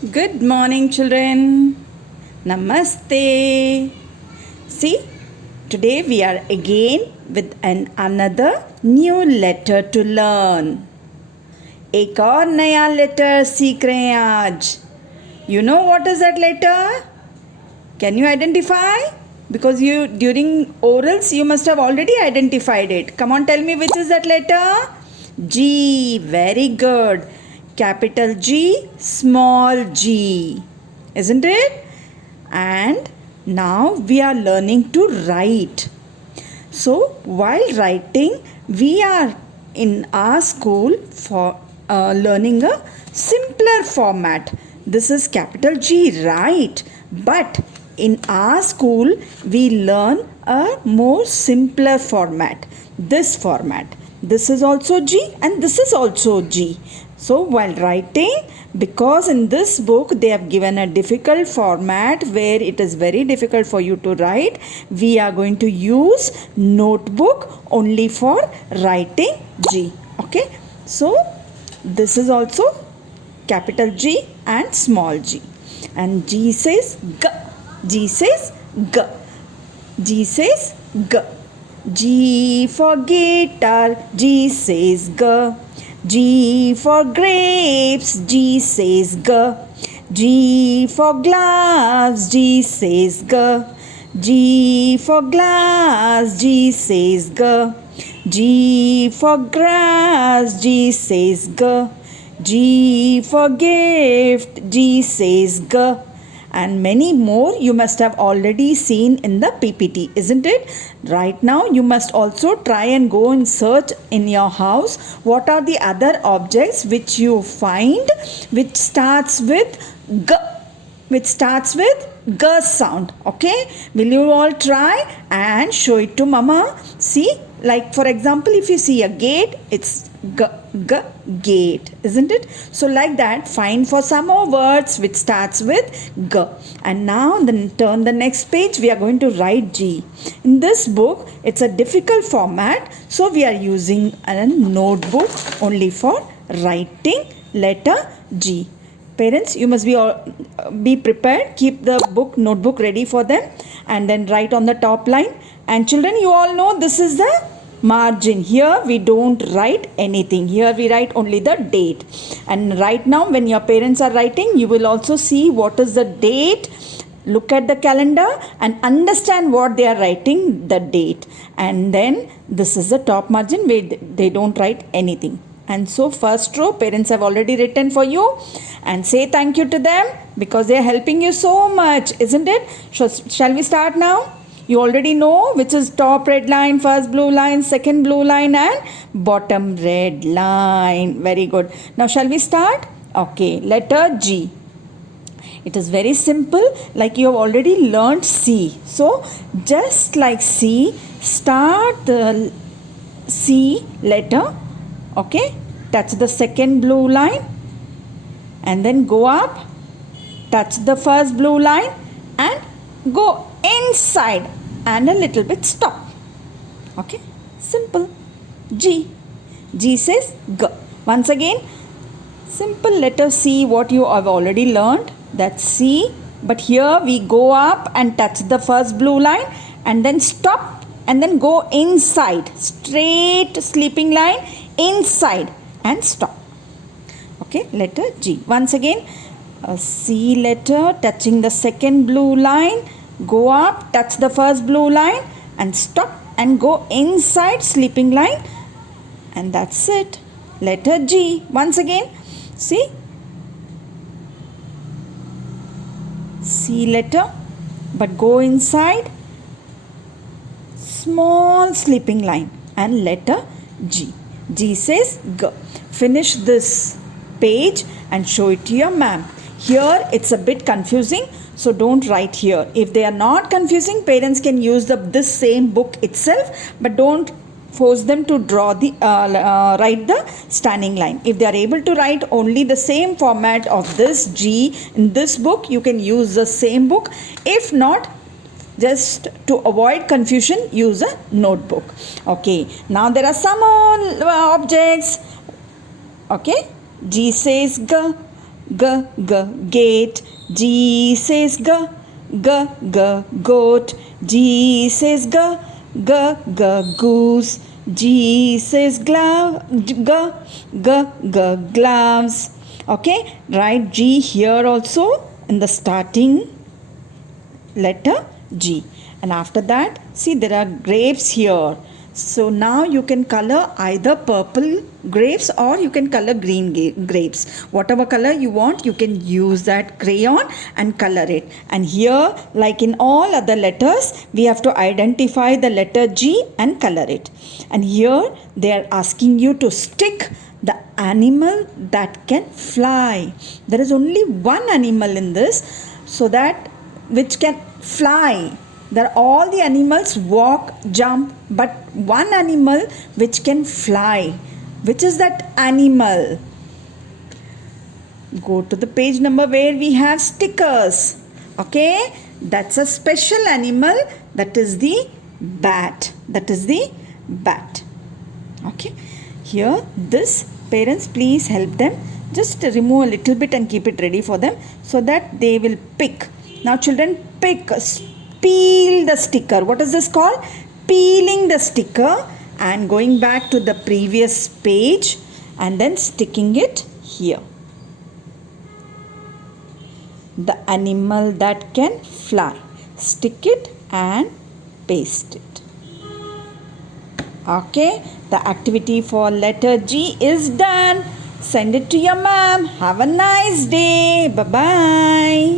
Good morning, children. Namaste. See, today we are again with another new letter to learn. एक और नया letter सीख रहे हैं आज. You know what is that letter? Can you identify? Because you during orals you must have already identified it. Come on, tell me which is that letter? G. Very good. Capital G, small g. Isn't it? And now we are learning to write. So while writing, we are in our school for learning a simpler format. This is capital G, right? But in our school, we learn a more simpler format. This format. This is also G and this is also G. So while writing, because in this book they have given a difficult format where it is very difficult for you to write, we are going to use notebook only for writing G. Okay. So this is also capital G and small g. And G says G. G says G. G says G. G for guitar, G says G. G for grapes, G says G. G for gloves, G says G. G for glass, G says G. G for grass, G says G. G for gift, G says G. And many more you must have already seen in the PPT, isn't it? Right now you must also try and go and search in your house what are the other objects which you find which starts with G, which starts with G sound. Okay, will you all try and show it to mama? See, like for example, if you see a gate, it's G, G, gate, isn't it? So like that, find for some more words which starts with G. And now then turn the next page, we are going to write G. In this book, it's a difficult format, so we are using a notebook only for writing letter G. Parents, you must be prepared. Keep the notebook ready for them and then write on the top line. And children, you all know this is the margin. Here we don't write anything. Here we write only the date. And right now when your parents are writing, you will also see what is the date. Look at the calendar and understand what they are writing, the date. And then this is the top margin where they don't write anything. And so first row, parents have already written for you. And say thank you to them because they are helping you so much, isn't it? Shall we start now? You already know which is top red line, first blue line, second blue line and bottom red line. Very good. Now shall we start? Okay, letter G. It is very simple, like you have already learnt C. So just like C, start the C letter. Okay, touch the second blue line and then go up, touch the first blue line and go inside and a little bit stop. Okay, simple. G. G says G. Once again, simple letter C, what you have already learned, that's C. But here we go up and touch the first blue line and then stop and then go inside, straight sleeping line, inside and stop. Okay, letter G. Once again, a C letter touching the second blue line, go up, touch the first blue line and stop and go inside sleeping line, and that's it. Letter G. Once again, see, C letter but go inside, small sleeping line and letter G. G says G. Finish this page and show it to your ma'am. Here it's a bit confusing, so don't write here. If they are not confusing, parents can use this same book itself, but don't force them to draw the write the standing line. If they are able to write only the same format of this G in this book, you can use the same book. If not, just to avoid confusion, use a notebook. Okay, now there are some objects. Okay, G says G, G, G, gate. G says G, G, G, goat. G says G, G, G, goose. G says glove, G, G, G, gloves. Okay, write G here also in the starting letter G. And after that, see there are grapes here. So now you can color either purple grapes or you can color green grapes. Whatever color you want, you can use that crayon and color it. And here, like in all other letters, we have to identify the letter G and color it. And here they are asking you to stick the animal that can fly. There is only one animal in this, so that which can fly. There are all the animals walk, jump, but one animal which can fly. Which is that animal? Go to the page number where we have stickers. Okay, that's a special animal. That is the bat. That is the bat. Okay, here this, parents please help them. Just remove a little bit and keep it ready for them so that they will pick. Now children, pick. Peel the sticker. What is this called? Peeling the sticker and going back to the previous page and then sticking it here. The animal that can fly. Stick it and paste it. Okay, the activity for letter G is done. Send it to your mom. Have a nice day. Bye-bye.